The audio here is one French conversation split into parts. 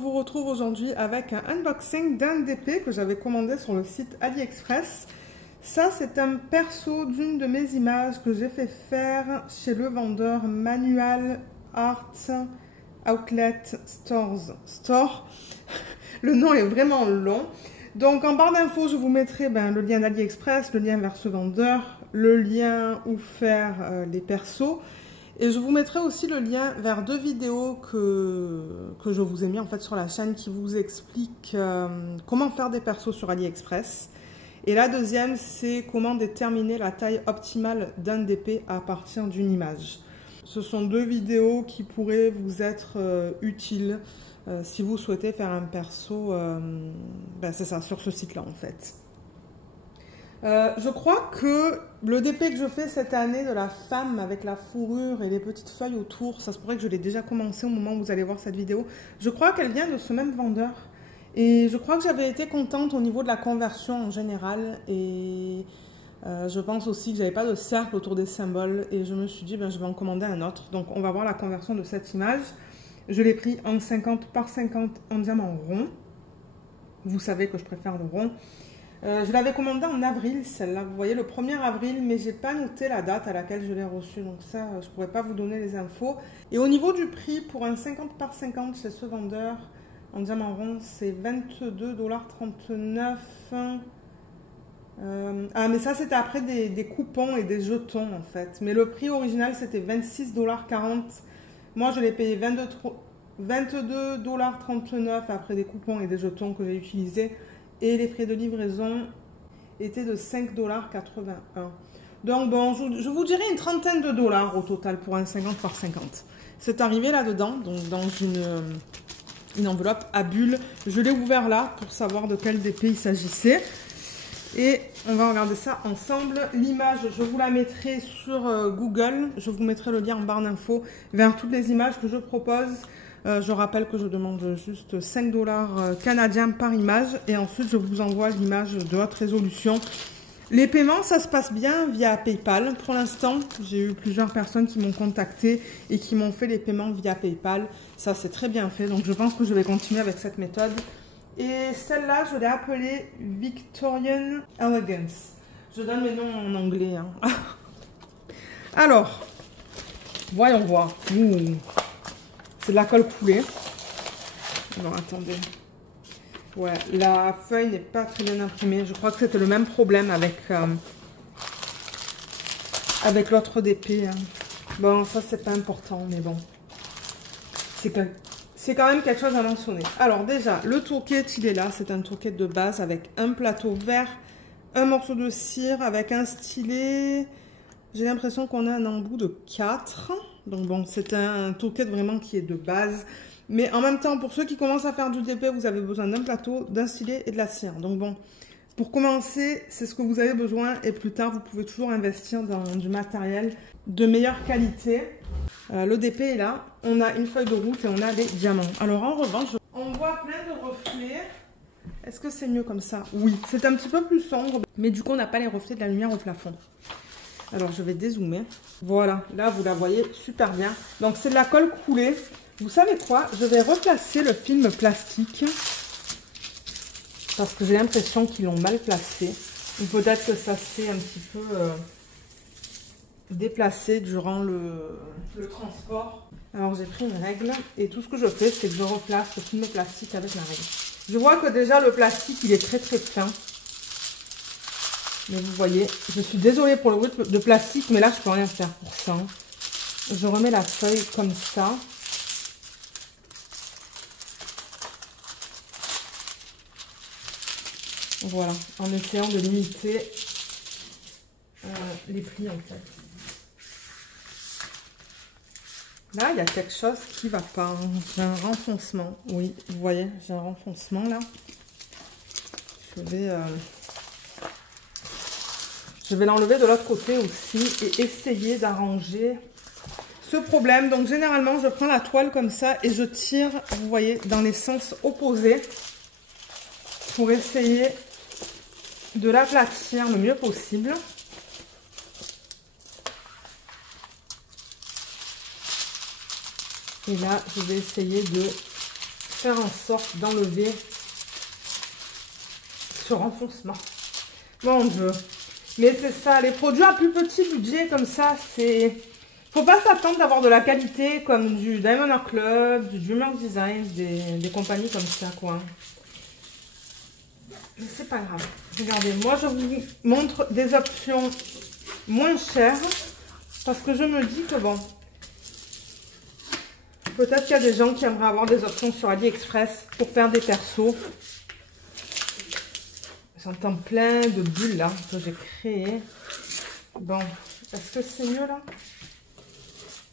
vous retrouve aujourd'hui avec un unboxing d'un DP que j'avais commandé sur le site AliExpress. Ça, c'est un perso d'une de mes images que j'ai fait faire chez le vendeur Manual Art Outlet Store. Le nom est vraiment long. Donc en barre d'infos, je vous mettrai le lien d'AliExpress, le lien vers ce vendeur, le lien où faire les persos. Et je vous mettrai aussi le lien vers deux vidéos que je vous ai mis en fait sur la chaîne qui vous expliquent comment faire des persos sur AliExpress. Et la deuxième, c'est comment déterminer la taille optimale d'un DP à partir d'une image. Ce sont deux vidéos qui pourraient vous être utiles si vous souhaitez faire un perso, c'est ça, sur ce site-là en fait. Je crois que le DP que je fais cette année de la femme avec la fourrure et les petites feuilles autour, ça se pourrait que je l'ai déjà commencé au moment où vous allez voir cette vidéo. Je crois qu'elle vient de ce même vendeur. Et je crois que j'avais été contente au niveau de la conversion en général. Et je pense aussi que j'avais pas de cercle autour des symboles. Et je me suis dit, je vais en commander un autre. Donc on va voir la conversion de cette image. Je l'ai pris en 50 par 50 en diamant rond. Vous savez que je préfère le rond. Je l'avais commandé en avril, celle-là. Vous voyez, le 1er avril, mais j'ai pas noté la date à laquelle je l'ai reçue. Donc ça, je pourrais pas vous donner les infos. Et au niveau du prix, pour un 50 par 50 chez ce vendeur, en diamant rond, c'est 22,39 $. Ah, mais ça, c'était après des coupons et des jetons, en fait. Mais le prix original, c'était 26,40 $. Moi, je l'ai payé 22,39 $ après des coupons et des jetons que j'ai utilisés. Et les frais de livraison étaient de 5,81 $. Donc bon, je vous dirais une trentaine de dollars au total pour un 50 par 50. C'est arrivé là-dedans, donc dans une enveloppe à bulles. Je l'ai ouvert là pour savoir de quel DP il s'agissait. Et on va regarder ça ensemble. L'image, je vous la mettrai sur Google. Je vous mettrai le lien en barre d'infos vers toutes les images que je propose. Je rappelle que je demande juste 5 $ canadiens par image. Et ensuite, je vous envoie l'image de haute résolution. Les paiements, ça se passe bien via PayPal. Pour l'instant, j'ai eu plusieurs personnes qui m'ont contacté et qui m'ont fait les paiements via PayPal. Ça, c'est très bien fait. Donc, je pense que je vais continuer avec cette méthode. Et celle-là, je l'ai appelée Victorian Elegance. Je donne mes noms en anglais. Hein. Alors, voyons voir. C'est de la colle coulée. Non, attendez. Ouais, la feuille n'est pas très bien imprimée. Je crois que c'était le même problème avec l'autre DP. Hein. Bon, ça, c'est pas important, mais bon. C'est quand même quelque chose à mentionner. Alors déjà, le toolkit, il est là. C'est un toolkit de base avec un plateau vert, un morceau de cire avec un stylet. J'ai l'impression qu'on a un embout de 4. Donc bon, c'est un toolkit vraiment qui est de base. Mais en même temps, pour ceux qui commencent à faire du DP, vous avez besoin d'un plateau, d'un stylet et de la cire. Donc bon, pour commencer, c'est ce que vous avez besoin. Et plus tard, vous pouvez toujours investir dans du matériel de meilleure qualité. Le DP est là. On a une feuille de route et on a des diamants. Alors en revanche, on voit plein de reflets. Est-ce que c'est mieux comme ça? Oui, c'est un petit peu plus sombre. Mais du coup, on n'a pas les reflets de la lumière au plafond. Alors, je vais dézoomer. Voilà, là, vous la voyez super bien. Donc, c'est de la colle coulée. Vous savez quoi? Je vais replacer le film plastique. Parce que j'ai l'impression qu'ils l'ont mal placé. Peut-être que ça s'est un petit peu déplacé durant le transport. Alors, j'ai pris une règle. Et tout ce que je fais, c'est que je replace le film plastique avec la règle. Je vois que déjà, le plastique, il est très, très fin. Mais vous voyez, je suis désolée pour le bruit de plastique, mais là, je peux rien faire pour ça. Je remets la feuille comme ça. Voilà, en essayant de limiter les plis en fait. Là, il y a quelque chose qui ne va pas. J'ai un renfoncement. Oui, vous voyez, j'ai un renfoncement là. Je vais l'enlever de l'autre côté aussi et essayer d'arranger ce problème. Donc généralement, je prends la toile comme ça et je tire, vous voyez, dans les sens opposés pour essayer de l'aplatir le mieux possible. Et là, je vais essayer de faire en sorte d'enlever ce renfoncement. Mon Dieu. Mais c'est ça, les produits à plus petit budget comme ça, c'est... Faut pas s'attendre d'avoir de la qualité comme du Diamond Art Club, du Dreamer Design, des compagnies comme ça, quoi. Mais c'est pas grave. Regardez, moi je vous montre des options moins chères parce que je me dis que bon, peut-être qu'il y a des gens qui aimeraient avoir des options sur AliExpress pour faire des persos. J'entends plein de bulles là que j'ai créées. Bon, est-ce que c'est mieux là?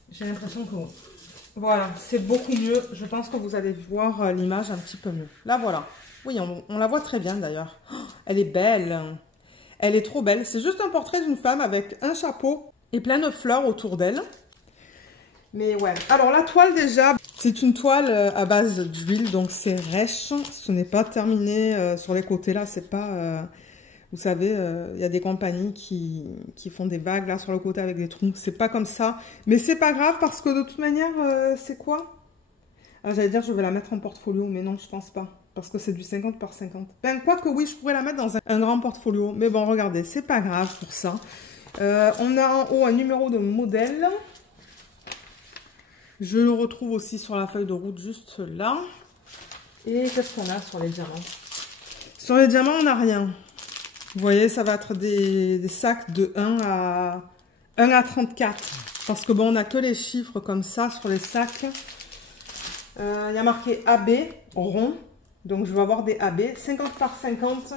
J'ai l'impression que bon. Voilà, c'est beaucoup mieux. Je pense que vous allez voir l'image un petit peu mieux. Là, voilà. Oui, on la voit très bien d'ailleurs. Oh, elle est belle. Elle est trop belle. C'est juste un portrait d'une femme avec un chapeau et plein de fleurs autour d'elle. Mais ouais. Alors, la toile déjà, c'est une toile à base d'huile, donc c'est rêche. Ce n'est pas terminé sur les côtés là. C'est pas... vous savez, il y a des compagnies qui font des vagues là sur le côté avec des trous. C'est pas comme ça. Mais c'est pas grave parce que de toute manière, c'est quoi? Ah, j'allais dire je vais la mettre en portfolio, mais non, je pense pas. Parce que c'est du 50 par 50. Ben, quoi que oui, je pourrais la mettre dans un grand portfolio. Mais bon, regardez, c'est pas grave pour ça. On a en haut un numéro de modèle. Je le retrouve aussi sur la feuille de route juste là. Et qu'est-ce qu'on a sur les diamants? Sur les diamants, on n'a rien. Vous voyez, ça va être des sacs de 1 à 34. Parce que bon, on n'a que les chiffres comme ça sur les sacs. Il y a marqué AB, rond. Donc, je vais avoir des AB. 50 par 50.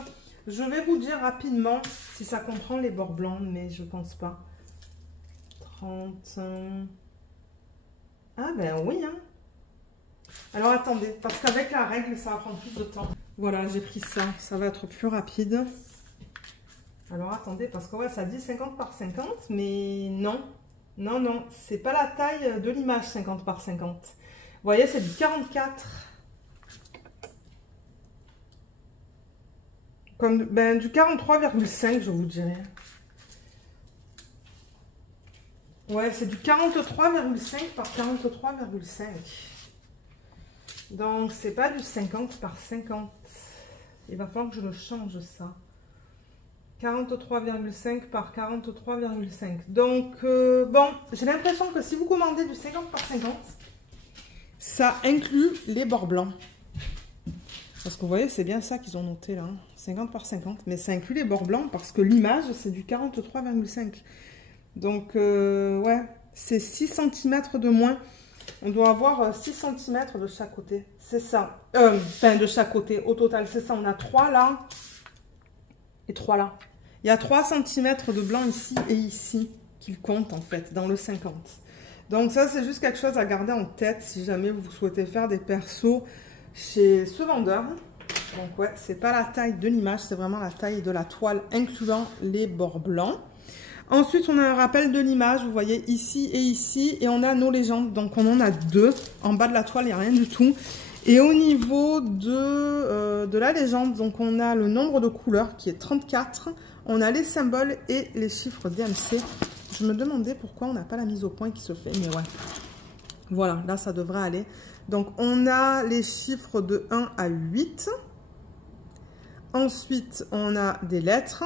Je vais vous dire rapidement si ça comprend les bords blancs, mais je pense pas. 30... Ah ben oui, hein. Alors, attendez, parce qu'avec la règle, ça va prendre plus de temps. Voilà, j'ai pris ça. Ça va être plus rapide. Alors attendez, parce que ouais, ça dit 50 par 50, mais non. Non, non, c'est pas la taille de l'image 50 par 50. Vous voyez, c'est du 44. Comme, ben, du 43,5, je vous dirais. Ouais, c'est du 43,5 par 43,5. Donc, c'est pas du 50 par 50. Il va falloir que je le change, ça. 43,5 par 43,5. Donc, bon, j'ai l'impression que si vous commandez du 50 par 50, ça inclut les bords blancs. Parce que vous voyez, c'est bien ça qu'ils ont noté là, hein, 50 par 50. Mais ça inclut les bords blancs parce que l'image, c'est du 43,5. Donc, ouais, c'est 6 cm de moins. On doit avoir 6 cm de chaque côté. C'est ça. Enfin, de chaque côté. Au total, c'est ça. On a 3 là et 3 là. Il y a 3 cm de blanc ici et ici qu'il compte en fait dans le 50. Donc ça, c'est juste quelque chose à garder en tête si jamais vous souhaitez faire des persos chez ce vendeur. Donc ouais, c'est pas la taille de l'image, c'est vraiment la taille de la toile incluant les bords blancs. Ensuite, on a un rappel de l'image, vous voyez ici, et on a nos légendes. Donc on en a 2. En bas de la toile, il n'y a rien du tout. Et au niveau de la légende, donc on a le nombre de couleurs qui est 34. On a les symboles et les chiffres DMC. Je me demandais pourquoi on n'a pas la mise au point qui se fait, mais ouais. Voilà, là ça devrait aller. Donc on a les chiffres de 1 à 8. Ensuite, on a des lettres.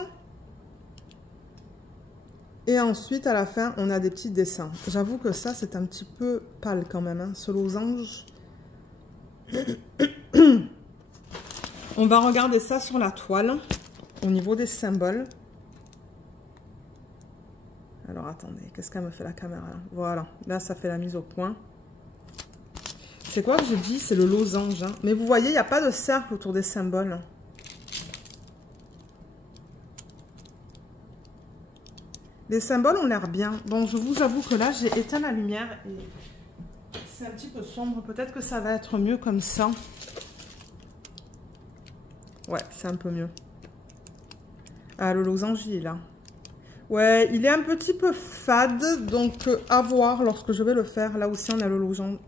Et ensuite, à la fin, on a des petits dessins. J'avoue que ça, c'est un petit peu pâle quand même, hein, ce losange. On va regarder ça sur la toile, au niveau des symboles. Alors, attendez, qu'est-ce qu'elle me fait la caméra? Voilà, là, ça fait la mise au point. C'est quoi que je dis? C'est le losange. Hein. Mais vous voyez, il n'y a pas de cercle autour des symboles. Les symboles ont l'air bien. Donc, je vous avoue que là, j'ai éteint la lumière et c'est un petit peu sombre. Peut-être que ça va être mieux comme ça. Ouais, c'est un peu mieux. Ah, le losange, il est là. Ouais, il est un petit peu fade. Donc, à voir lorsque je vais le faire. Là aussi, on a le losange.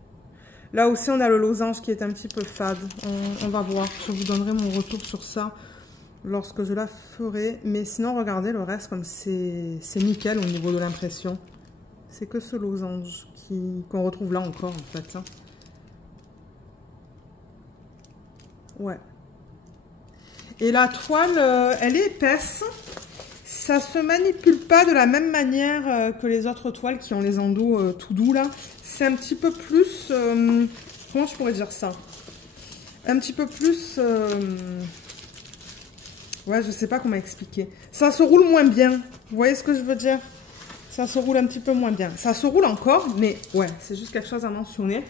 Là aussi, on a le losange qui est un petit peu fade. On va voir. Je vous donnerai mon retour sur ça lorsque je la ferai. Mais sinon, regardez, le reste, comme c'est nickel au niveau de l'impression. C'est que ce losange qu'on retrouve là encore, en fait. Hein. Ouais. Et la toile, elle est épaisse. Ça se manipule pas de la même manière que les autres toiles qui ont les endos tout doux là. C'est un petit peu plus... comment je pourrais dire ça? Un petit peu plus... ouais, je sais pas comment expliquer. Ça se roule moins bien. Vous voyez ce que je veux dire? Ça se roule un petit peu moins bien. Ça se roule encore, mais ouais, c'est juste quelque chose à mentionner.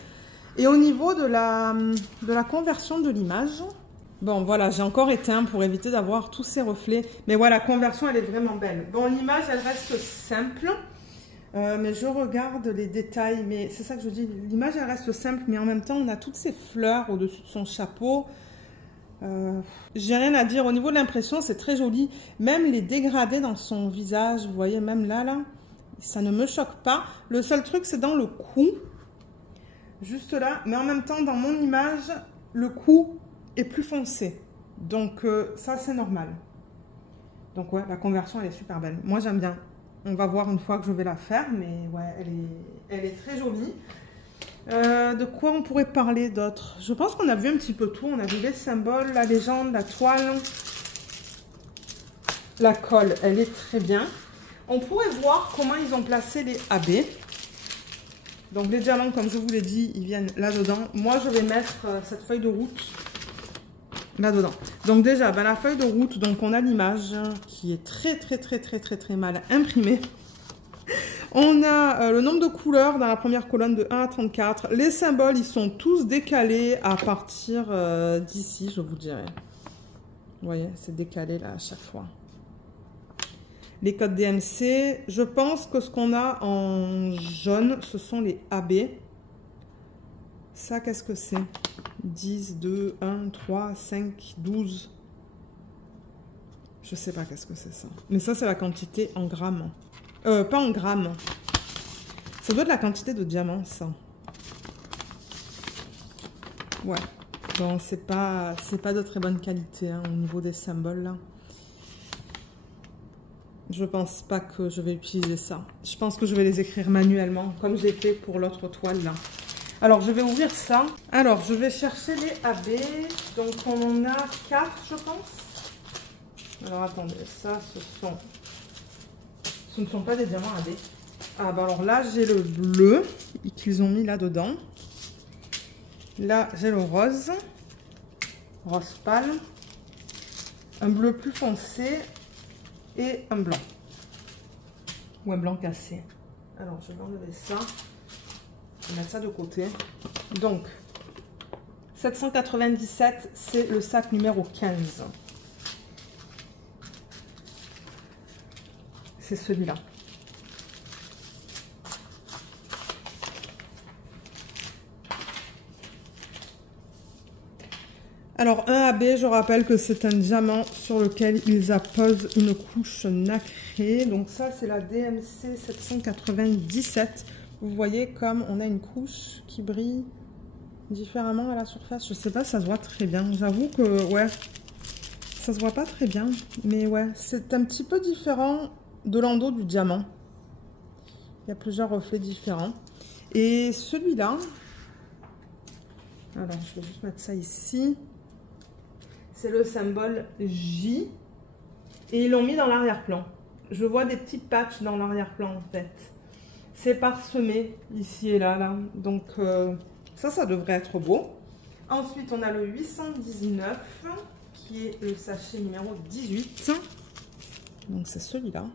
Et au niveau de la conversion de l'image... Bon, voilà, j'ai encore éteint pour éviter d'avoir tous ces reflets. Mais voilà, la conversion, elle est vraiment belle. Bon, l'image, elle reste simple. Mais je regarde les détails. Mais c'est ça que je dis. L'image, elle reste simple. Mais en même temps, on a toutes ces fleurs au-dessus de son chapeau. J'ai rien à dire. Au niveau de l'impression, c'est très joli. Même les dégradés dans son visage, vous voyez, même là, ça ne me choque pas. Le seul truc, c'est dans le cou. Juste là. Mais en même temps, dans mon image, le cou... est plus foncé, donc ça c'est normal. Donc ouais, la conversion elle est super belle, moi j'aime bien. On va voir une fois que je vais la faire, mais ouais, elle est très jolie. De quoi on pourrait parler d'autre? Je pense qu'on a vu un petit peu tout. On a vu les symboles, la légende, la toile, la colle, elle est très bien. On pourrait voir comment ils ont placé les AB. Donc les diamants, comme je vous l'ai dit, ils viennent là-dedans. Moi je vais mettre cette feuille de route là-dedans. Donc déjà, ben, la feuille de route, donc on a l'image qui est très mal imprimée. On a le nombre de couleurs dans la première colonne de 1 à 34. Les symboles, ils sont tous décalés à partir d'ici, je vous dirais. Vous voyez, c'est décalé là à chaque fois. Les codes DMC, je pense que ce qu'on a en jaune, ce sont les AB. Ça, qu'est-ce que c'est? 10, 2, 1, 3, 5, 12. Je sais pas qu'est-ce que c'est ça. Mais ça, c'est la quantité en grammes. Pas en grammes. Ça doit être la quantité de diamants, ça. Ouais. Bon, c'est pas de très bonne qualité hein, au niveau des symboles, là. Je pense pas que je vais utiliser ça. Je pense que je vais les écrire manuellement, comme j'ai fait pour l'autre toile, là. Alors, je vais ouvrir ça. Alors, je vais chercher les AB. Donc, on en a 4, je pense. Alors, attendez. Ça, ce ne sont pas des diamants AB. Ah, bah alors là, j'ai le bleu qu'ils ont mis là-dedans. Là, j'ai le rose. Rose pâle. Un bleu plus foncé. Et un blanc. Ou un blanc cassé. Alors, je vais enlever ça. Je vais mettre ça de côté. Donc, 797, c'est le sac numéro 15. C'est celui-là. Alors, un AB, je rappelle que c'est un diamant sur lequel ils apposent une couche nacrée. Donc ça, c'est la DMC 797. Vous voyez comme on a une couche qui brille différemment à la surface. Je sais pas, ça se voit très bien. J'avoue que, ouais, ça se voit pas très bien. Mais ouais, c'est un petit peu différent de l'endos du diamant. Il y a plusieurs reflets différents. Et celui-là, alors je vais juste mettre ça ici. C'est le symbole J. Et ils l'ont mis dans l'arrière-plan. Je vois des petits patchs dans l'arrière-plan en fait. C'est parsemé ici et là. Donc ça devrait être beau. Ensuite, on a le 819 qui est le sachet numéro 18. Donc c'est celui-là.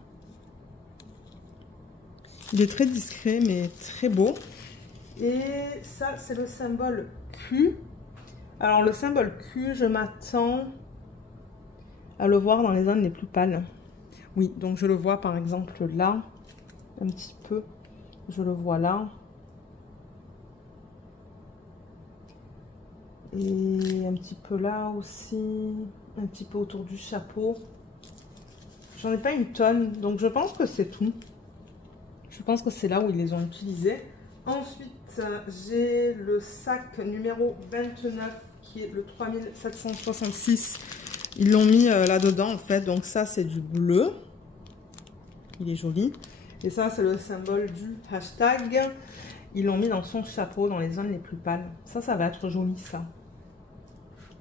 Il est très discret mais très beau. Et ça, c'est le symbole Q. Alors le symbole Q, je m'attends à le voir dans les zones les plus pâles. Oui, donc je le vois par exemple là, un petit peu. Je le vois là. Et un petit peu là aussi. Un petit peu autour du chapeau. J'en ai pas une tonne, donc je pense que c'est tout. Je pense que c'est là où ils les ont utilisés. Ensuite, j'ai le sac numéro 29 qui est le 3766. Ils l'ont mis là-dedans en fait. Donc ça, c'est du bleu. Il est joli. Et ça, c'est le symbole du hashtag. Ils l'ont mis dans son chapeau, dans les zones les plus pâles. Ça va être joli, ça.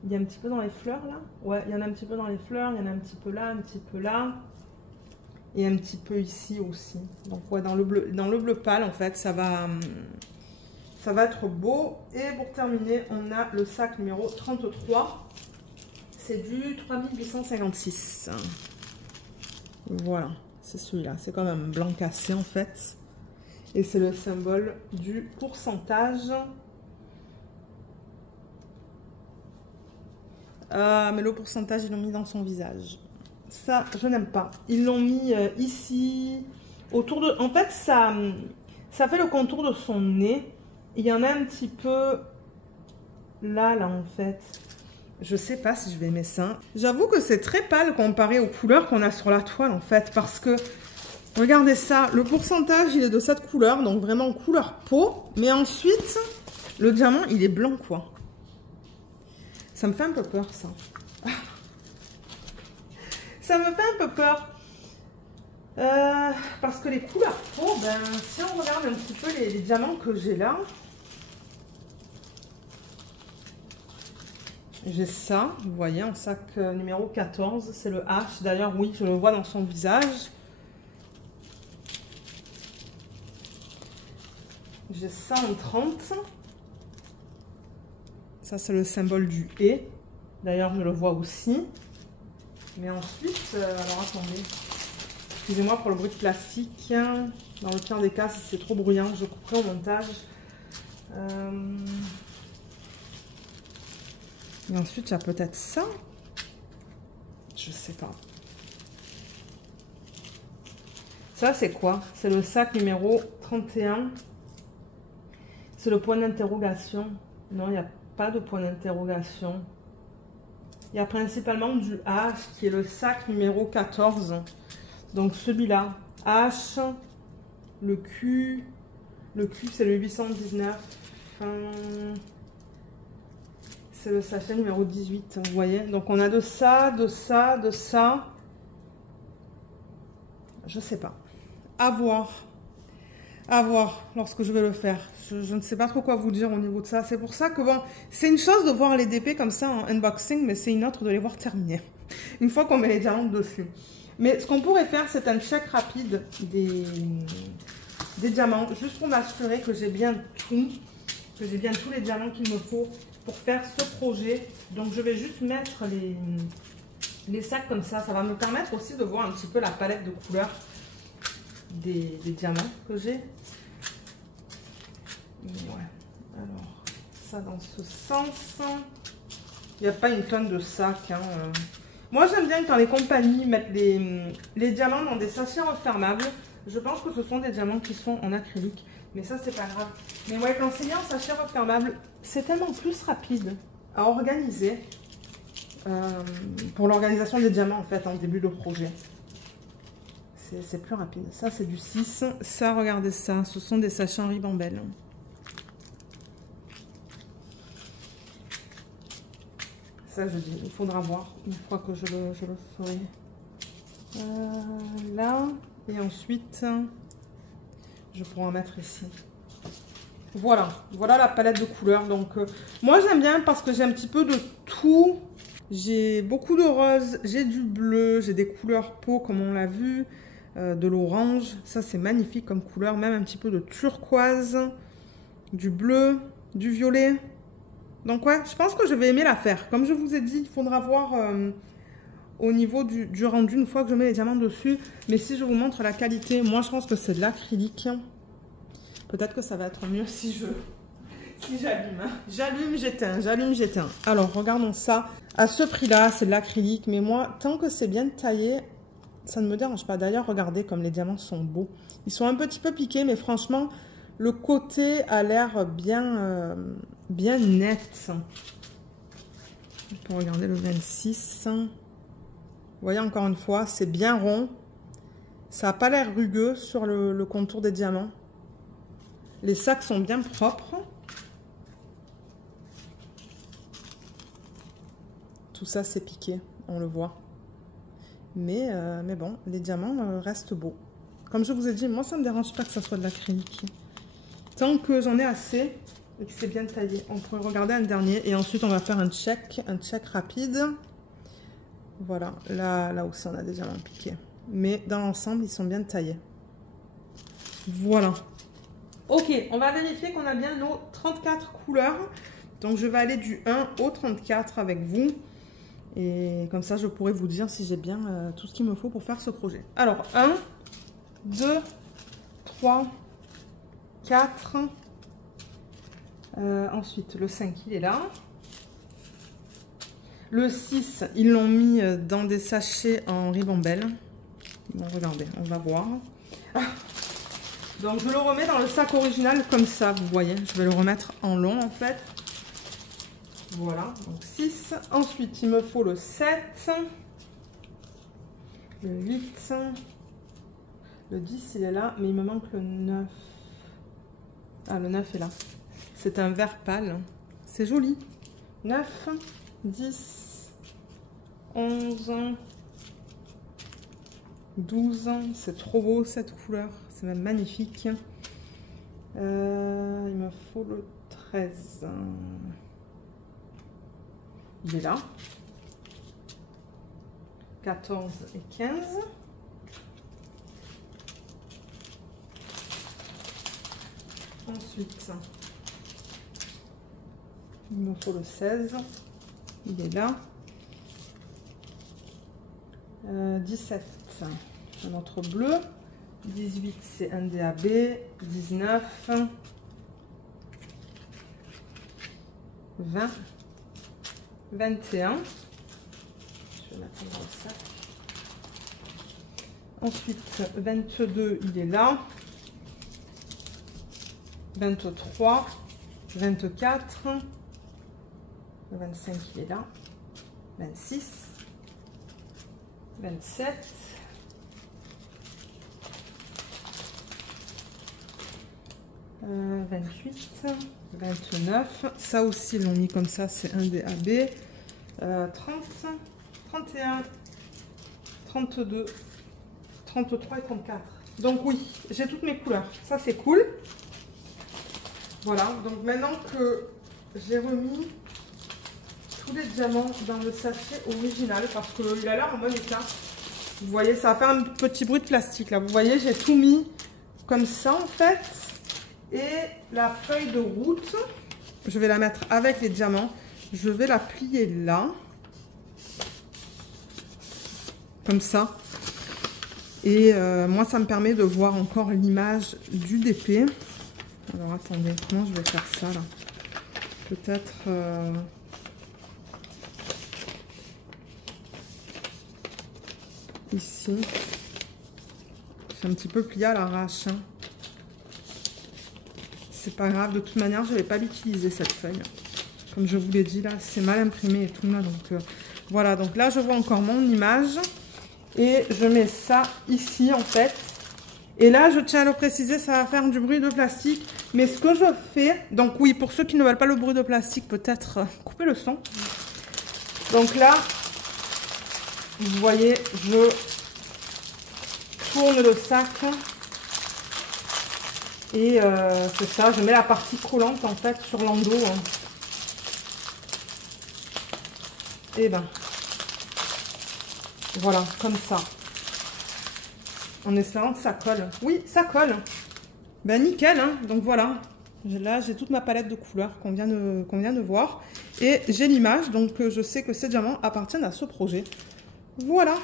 Il y a un petit peu dans les fleurs là. Ouais, il y en a un petit peu dans les fleurs, il y en a un petit peu là, un petit peu là. Et un petit peu ici aussi. Donc ouais, dans le bleu pâle en fait, ça va être beau. Et pour terminer, on a le sac numéro 33. C'est du 3856. Voilà, c'est celui-là. C'est comme un blanc cassé en fait. Et c'est le symbole du pourcentage. Ah, mais le pourcentage, ils l'ont mis dans son visage. Ça, je n'aime pas. Ils l'ont mis ici, autour de... En fait, ça fait le contour de son nez. Il y en a un petit peu là, en fait. Je sais pas si je vais aimer ça. J'avoue que c'est très pâle comparé aux couleurs qu'on a sur la toile, en fait. Parce que, regardez ça, le pourcentage, il est de cette couleur. Donc, vraiment couleur peau. Mais ensuite, le diamant, il est blanc, quoi. Ça me fait un peu peur, ça. Ça me fait un peu peur. Parce que les couleurs peau, ben, si on regarde un petit peu les diamants que j'ai là, j'ai ça, vous voyez, en sac numéro 14, c'est le H. D'ailleurs, oui, je le vois dans son visage. J'ai ça en 30. Ça, c'est le symbole du et. D'ailleurs, je le vois aussi. Mais ensuite, alors attendez. Excusez-moi pour le bruit de plastique. Dans le pire des cas, si c'est trop bruyant, je couperai au montage. Et ensuite, il y a peut-être ça. Je sais pas. Ça, c'est quoi? C'est le sac numéro 31. C'est le point d'interrogation. Non, il n'y a pas de point d'interrogation. Il y a principalement du H qui est le sac numéro 14. Donc celui-là. H. Le Q. Le Q, c'est le 819. C'est le sachet numéro 18. Vous voyez? Donc on a de ça, de ça, de ça. Je sais pas. À voir. À voir lorsque je vais le faire. Je ne sais pas trop quoi vous dire au niveau de ça. C'est pour ça que bon, c'est une chose de voir les DP comme ça en unboxing, mais c'est une autre de les voir terminés. Une fois qu'on met les diamants dessus. Mais ce qu'on pourrait faire, c'est un check rapide des diamants, juste pour m'assurer que j'ai bien tout, que j'ai bien tous les diamants qu'il me faut pour faire ce projet. Donc je vais juste mettre les sacs comme ça. Ça va me permettre aussi de voir un petit peu la palette de couleurs des diamants que j'ai. Ouais. Alors, ça dans ce sens. Il n'y a pas une tonne de sacs. Hein. Moi, j'aime bien quand les compagnies mettent les diamants dans des sachets refermables. Je pense que ce sont des diamants qui sont en acrylique. Mais ça, c'est pas grave. Mais ouais, quand c'est mis en sachet refermable, c'est tellement plus rapide à organiser pour l'organisation des diamants, en fait, en début de projet. C'est plus rapide. Ça, c'est du 6. Ça, regardez ça. Ce sont des sachets en ribambelle. Ça, je dis, il faudra voir une fois que je le ferai. Là. Et ensuite, je pourrais en mettre ici. Voilà. Voilà la palette de couleurs. Donc, moi, j'aime bien parce que j'ai un petit peu de tout. J'ai beaucoup de rose, j'ai du bleu, j'ai des couleurs peau, comme on l'a vu. De l'orange, ça c'est magnifique comme couleur, même un petit peu de turquoise, du bleu, du violet. Donc ouais, je pense que je vais aimer la faire. Comme je vous ai dit, il faudra voir au niveau du rendu une fois que je mets les diamants dessus. Mais si je vous montre la qualité, moi je pense que c'est de l'acrylique. Peut-être que ça va être mieux si j'allume. J'allume, j'éteins, j'allume, j'éteins. Alors regardons ça. À ce prix-là, c'est de l'acrylique. Mais moi, tant que c'est bien taillé, ça ne me dérange pas. D'ailleurs, regardez comme les diamants sont beaux. Ils sont un petit peu piqués, mais franchement, le côté a l'air bien, bien net. On peut regarder le 26. Vous voyez, encore une fois, c'est bien rond. Ça n'a pas l'air rugueux sur le contour des diamants. Les sacs sont bien propres. Tout ça, c'est piqué, on le voit. Mais bon, les diamants restent beaux. Comme je vous ai dit, moi, ça ne me dérange pas que ça soit de l'acrylique. Tant que j'en ai assez, et que c'est bien taillé. On pourrait regarder un dernier et ensuite on va faire un check rapide. Voilà, là où ça on a déjà piqué. Mais dans l'ensemble, ils sont bien taillés. Voilà. Ok, on va vérifier qu'on a bien nos 34 couleurs. Donc je vais aller du 1 au 34 avec vous. Et comme ça, je pourrai vous dire si j'ai bien tout ce qu'il me faut pour faire ce projet. Alors, 1, 2, 3, 4. Ensuite, le 5, il est là. Le 6, ils l'ont mis dans des sachets en ribambelle. Bon, regardez, on va voir. Donc, je le remets dans le sac original comme ça, vous voyez. Je vais le remettre en long, en fait. Voilà, donc 6. Ensuite, il me faut le 7, le 8, le 10, il est là, mais il me manque le 9. Ah, le 9 est là. C'est un vert pâle. C'est joli. 9, 10, 11, 12. C'est trop beau, cette couleur. C'est même magnifique. Il me faut le 13. Il est là. 14 et 15. Ensuite, il me faut le 16. Il est là. 17, un autre bleu. 18, c'est un DAB. 19. 20. 21. Je vais mettre dans le sac. Ensuite, 22, il est là. 23, 24. 25, il est là. 26. 27. 28, 29, ça aussi ils l'ont mis comme ça, c'est un DAB. 30, 31, 32, 33 et 34. Donc oui, j'ai toutes mes couleurs, ça c'est cool. Voilà, donc maintenant que j'ai remis tous les diamants dans le sachet original, parce qu'il a l'air en bon état. Vous voyez, ça va faire un petit bruit de plastique là. Vous voyez, j'ai tout mis comme ça en fait. Et la feuille de route, je vais la mettre avec les diamants. Je vais la plier là. Comme ça. Et moi, ça me permet de voir encore l'image du DP. Alors, attendez, comment je vais faire ça là? Peut-être... ici. C'est un petit peu plié à l'arrache. Hein. C'est pas grave, de toute manière, je ne vais pas l'utiliser cette feuille. Comme je vous l'ai dit, là, c'est mal imprimé et tout. Là, donc, voilà, donc là, je vois encore mon image. Et je mets ça ici, en fait. Et là, je tiens à le préciser, ça va faire du bruit de plastique. Mais ce que je fais... Donc oui, pour ceux qui ne veulent pas le bruit de plastique, peut-être couper le son. Donc là, vous voyez, je tourne le sac. Et c'est ça, je mets la partie collante en fait sur l'endos. Hein. Et ben, voilà, comme ça. En espérant que ça colle. Oui, ça colle. Ben nickel, hein. Donc voilà. Là, j'ai toute ma palette de couleurs qu'on vient de voir. Et j'ai l'image, donc je sais que ces diamants appartiennent à ce projet. Voilà.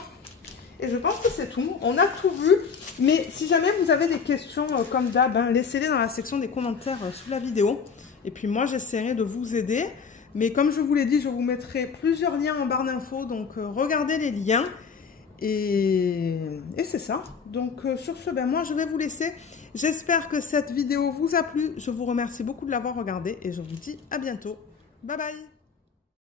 Et je pense que c'est tout. On a tout vu. Mais si jamais vous avez des questions comme d'hab, hein, laissez-les dans la section des commentaires sous la vidéo. Et puis moi, j'essaierai de vous aider. Mais comme je vous l'ai dit, je vous mettrai plusieurs liens en barre d'infos. Donc, regardez les liens. Et c'est ça. Donc, sur ce, ben, moi, je vais vous laisser. J'espère que cette vidéo vous a plu. Je vous remercie beaucoup de l'avoir regardée. Et je vous dis à bientôt. Bye bye.